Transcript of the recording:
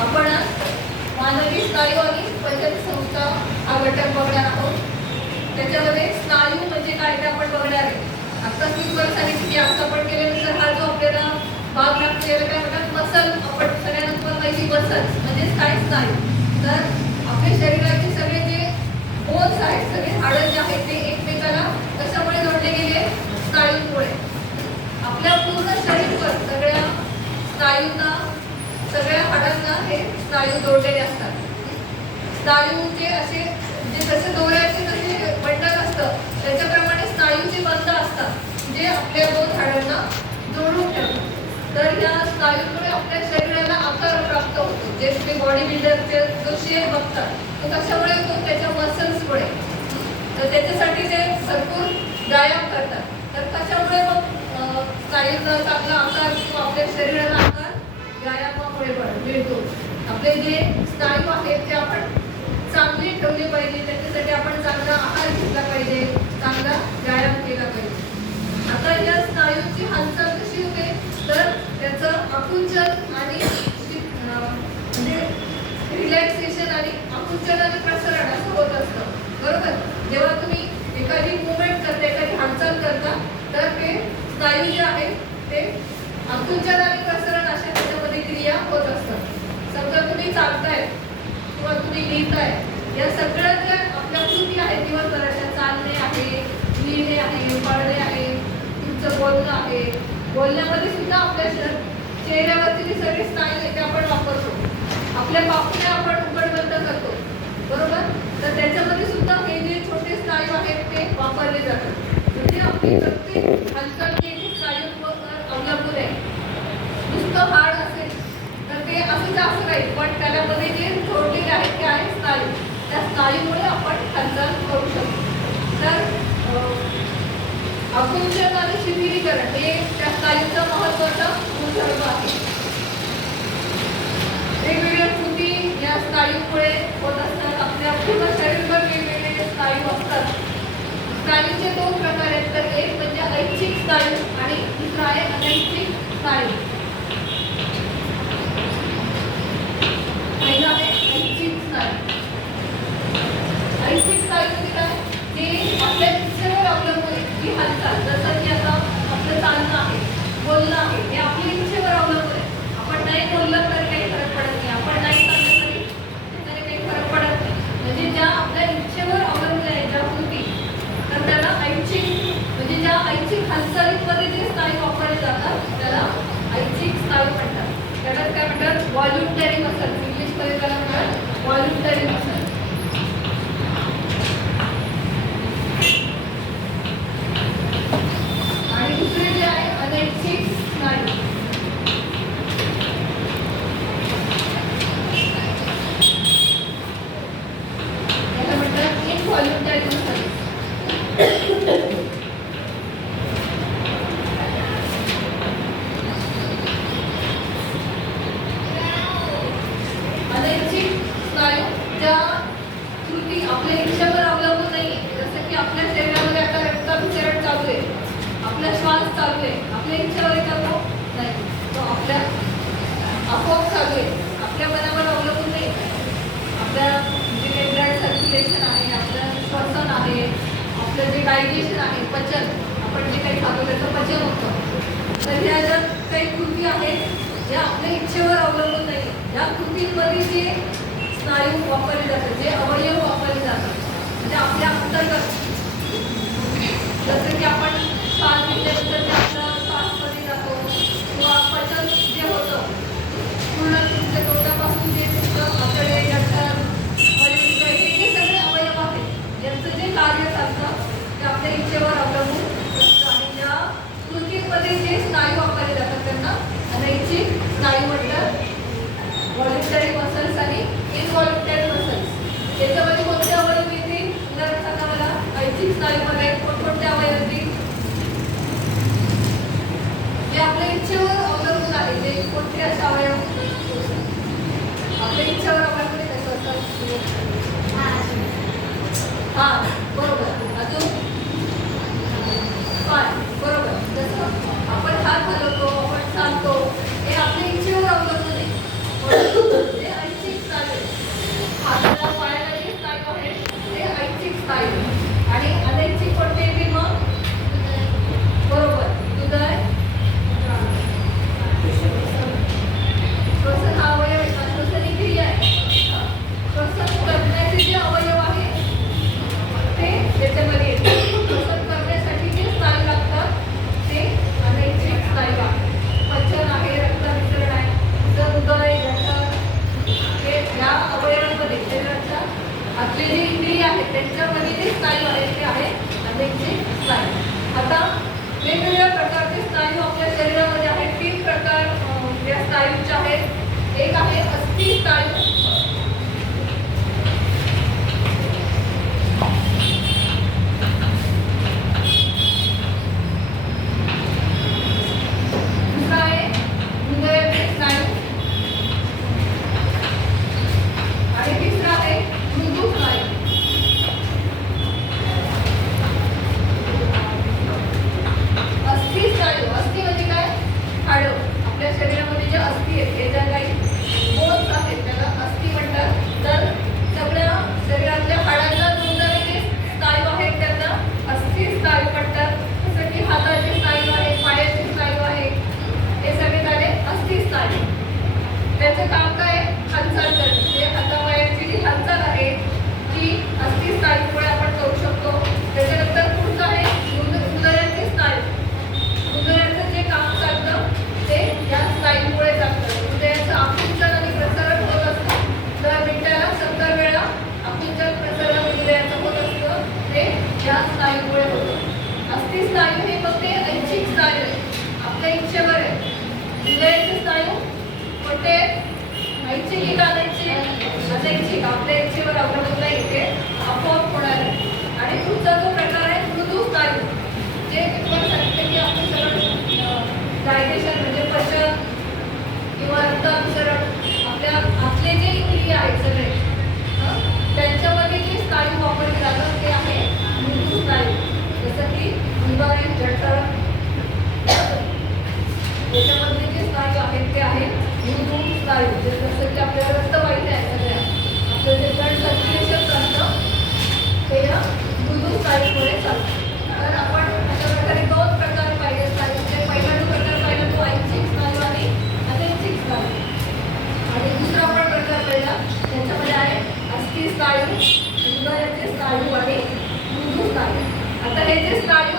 आपण मानवी स्नायू आणि पचन संस्था हा घटक बघणार आहोत. त्याच्यामध्ये स्नायू म्हणजे काय ते आपण बघणार आहे. आता मी तुम्हाला सांगितलं की असं आपण केल्यानंतर हा जो आपल्याला भाग लागतो याला काय म्हणतात, मसल. आपण सगळ्यांना तुम्हाला माहिती मसल्स म्हणजेच काय, स्नायू. तर आपल्या शरीराचे सगळे जे बोन्स आहेत, सगळे हाडं जे आहेत ते एकमेकाला कशामुळे जोडले गेले, स्नायूमुळे. आपल्या पूर्ण शरीरभर सगळ्या स्नायूंना, सगळ्या हाडांना हे स्नायू जोडलेले असतात. स्नायूचे असे जे जसे दोऱ्याचे जसे बंडल असतं त्याच्याप्रमाणे स्नायूचे बंध असतात जे आपल्या दोन हाडांना जोडून ठेवतात. तर या स्नायूमुळे आपल्या शरीराला आकार प्राप्त होतो. जे तुम्ही बॉडी बिल्डरचे जो शेप बघतात तो कशामुळे होतो, त्याच्या मसल्समुळे. तर त्याच्यासाठी ते भरपूर व्यायाम करतात. तर कशामुळे मग स्नायूंना चांगला आकार किंवा आपल्या शरीराला आकार व्यायामामुळे मिळतो. आपले जे स्नायू आहेत ते आपण चांगले ठेवले पाहिजे, त्याच्यासाठी आपण चांगला आहार घेतला पाहिजे, चांगला व्यायाम केला पाहिजे. आता या स्नायूची हालचाल कशी होते, तर त्याचं आकुंचन आणि म्हणजे रिलॅक्सेशन आणि आकुंचन आणि प्रसरण असं होत असतं, बरोबर. जेव्हा तुम्ही एखादी मुवमेंट करता, एखादी हालचाल करता, तर ते स्नायू जे आहेत ते आकुंचन आणि प्रसरण अशा त्याच्यामध्ये क्रिया होत असतात. समजा तुम्ही चालताय किंवा तुम्ही लिहिताय, या सगळ्या ज्या आपल्या कृती आहेत दिवसभराच्या, चालणे आहे, लिहिणे आहे, पळणे आहे, तुमचं बोलणं आहे, बोलण्यामध्ये सुद्धा आपल्या चेहऱ्यावरचे जे सगळे स्नायू आहेत ते आपण वापरतो. आपल्या पापण्या आपण उघड बंद करतो, बरोबर. तर त्याच्यामध्ये सुद्धा हे जे छोटे स्नायू आहेत ते वापरले जातात. म्हणजे आपली प्रत्येक हालचाल ही स्नायूंवर अवलंबून आहे. नुसतं हाड असेल तर ते असं जास्त राहील, पण त्यामध्ये जे जोडलेले आहेत ते आहे स्नायू. त्या स्नायूमुळे आपण हालचाल करू शकतो. तर आकुंचन आणि शिथिलीकरण हे त्या स्नायूचा महत्त्वाचा गुणधर्म आहे. वेगवेगळ्या कृती या स्नायूमुळे होत असतात. आपल्या पूर्ण शरीरभर वेगवेगळे स्नायू असतात. स्नायूचे दोन प्रकार आहेत, तर एक म्हणजे ऐच्छिक स्नायू आणि दुसरा आहे अनैच्छिक स्नायू. पहिला आहे ऐच्छिक स्नायू. ऐच्छिक स्नायू म्हणजे काय, जे आपल्या इच्छेवर अवलंबून आहे. ही हालचाल जसं की आता आपलं चालणं आहे, बोलणं आहे, हे आपल्या इच्छेवर अवलंबून आहे. आपण नाही बोललं तर काही फरक पडत नाही, आपण नाही चाललं तरी त्याने काही फरक पडत नाही. म्हणजे ज्या आपल्या इच्छेवर अवलंबून आहे ज्या कृती, तर त्याला ऐच्छिक म्हणजे ज्या ऐच्छिक हालचालींमध्ये जे स्नायू वापरले जातात त्याला ऐच्छिक स्नायू म्हणतात. त्याला काय म्हणतात, व्हॉल्युंटरी मसल. इंग्लिशमध्ये त्याला म्हणतात व्हॉल्युंटरी मसल. आणि दुसरे जे आहे अनैच्छिक स्नायू. त्याला म्हणतात इनव्हॉल्युंटरी मसल. अनैच्छिक स्नायू ज्या कृती आपल्या इच्छेवर अवलंबून नाही, जसं की आपल्या शरीरामध्ये आता रक्ताभिसरण चालू आहे, आपला श्वास चालू आहे, आपल्या इच्छेवर चालू नाही, तो आपल्या आपोआप चालू आहे, आपल्या मनावर अवलंबून नाही. आपल्या जे काही ब्लड सर्क्युलेशन आहे, आपलं श्वसन आहे, आपलं जे डायजेशन आहे, पचन, आपण जे काही खातो त्याचं पचन होतं. तर ह्या ज्या काही कृती आहेत ज्या आपल्या इच्छेवर अवलंबून नाही, या कृतींमध्ये जे स्नायू वापरले जातात, जे अवयव वापरले जातात, म्हणजे आपल्या अंतर्गत, जसं की आपण श्वास घेतल्यानंतर आपला श्वासमध्ये जातो किंवा पचन जे होतं पूर्ण तुमच्या तोंडापासून जे तुमचं आतडे, जठर, मरीज, हे जे सगळे अवयव आहेत यांचं जे कार्य चालतं ते आपल्या इच्छेवर अवलंबून असतं. आणि ज्या कृतींमध्ये जे स्नायू वापरले जातात त्यांना अनैच्छिक स्नायू म्हणतात. व्हॉल्युंटरी मसल्स आणि इनव्हॉल्युंटरी मसल्स. त्याच्यामध्ये कोणते अवयव येतील, उदाहरण सांगा मला. ऐच्छिक स्नायूमध्ये कोणकोणते अवयव येतील जे आपल्या इच्छेवर अवलंबून आहे, ते कोणते असे अवयव आपल्या इच्छेवर अवलंबून असतात. हा बरोबर. अजून पाय, बरोबर. जसं आपण हात हलवतो, आपण चालतो, हे आपल्या इच्छेवर अवलंबून आहे. एक आहे अस्थि स्नायू, दुसरा आहे हृदयाचे स्नायू आणि तिसरा आहे मृदू स्नायू. अस्थि स्नायू, अस्थि म्हणजे काय? हाडं. आपल्या शरीरामध्ये जे अस्थि आहेत ते ज्या काही बोन्स आहेत त्याला अस्थि म्हणतात. तर सगळ्या शरीरातल्या हाडांना जोडणारे जे स्नायू आहेत त्यांना अस्थि स्नायू म्हणतात. जसं की हाताचे स्नायू आहे, पायाचे स्नायू आहे, हे सगळे झाले अस्थि स्नायू. त्याचं काम काय? हालचाल करणे. म्हणजे हातापायांची जी हालचाल आहे ती अस्थि स्नायूमुळे आपण करू शकतो. त्याच्यानंतर पुढचं आहे हृदयाचे स्नायू. हृदयाचं जे काम चालतं ते या स्नायूमुळे चालतं. हृदयाचं आकुंचन आणि प्रसारण होत असतं. दर मिनिटाला 70 वेळा आकुंचन प्रसारण हृदयाचं होत असतं, ते या स्नायूमुळे होतं. अस्थि स्नायू हे फक्त ऐच्छिक स्नायू आहे, आपल्या इच्छेवर आहे. हृदयाचे स्नायू कोणते? ऐच्छिक की अनैच्छिक? अनैच्छिक, आपल्या इच्छेवर अवलंबून नाही, ते आपोआप होणार आहे. आणि पुढचा जो प्रकार आहे मृदू स्नायू, जे तुम्हाला सांगितलं की आपण सगळं डायजेशन म्हणजे पचन किंवा रक्ताभिसरण आपल्या आतले जे इंद्रिय आहेत सगळे त्यांच्यामध्ये जे स्नायू वापरले जातात ते आहे मृदू स्नायू. जसं की हृदय, जठर त्याच्यामधले जे स्नायू आहेत ते आहे मृदू स्नायू. जसं की आपल्याला रक्तवाहिन्या आहेत सगळ्या, आपलं जे ब्लड सर्क्युलेशन चालतं ते या मृदू स्नायूमुळे चालतं. तर आपण अशा प्रकारे 2 प्रकार पाहिले स्नायूचे. पहिला जो प्रकार पाहिला तो ऐच्छिक स्नायू आणि अनैच्छिक स्नायू. आणि दुसरा आपण प्रकार पाहिला त्याच्यामध्ये आहे अस्थि स्नायू, हृदयाचे स्नायू आणि मृदू स्नायू. आता हे जे स्नायू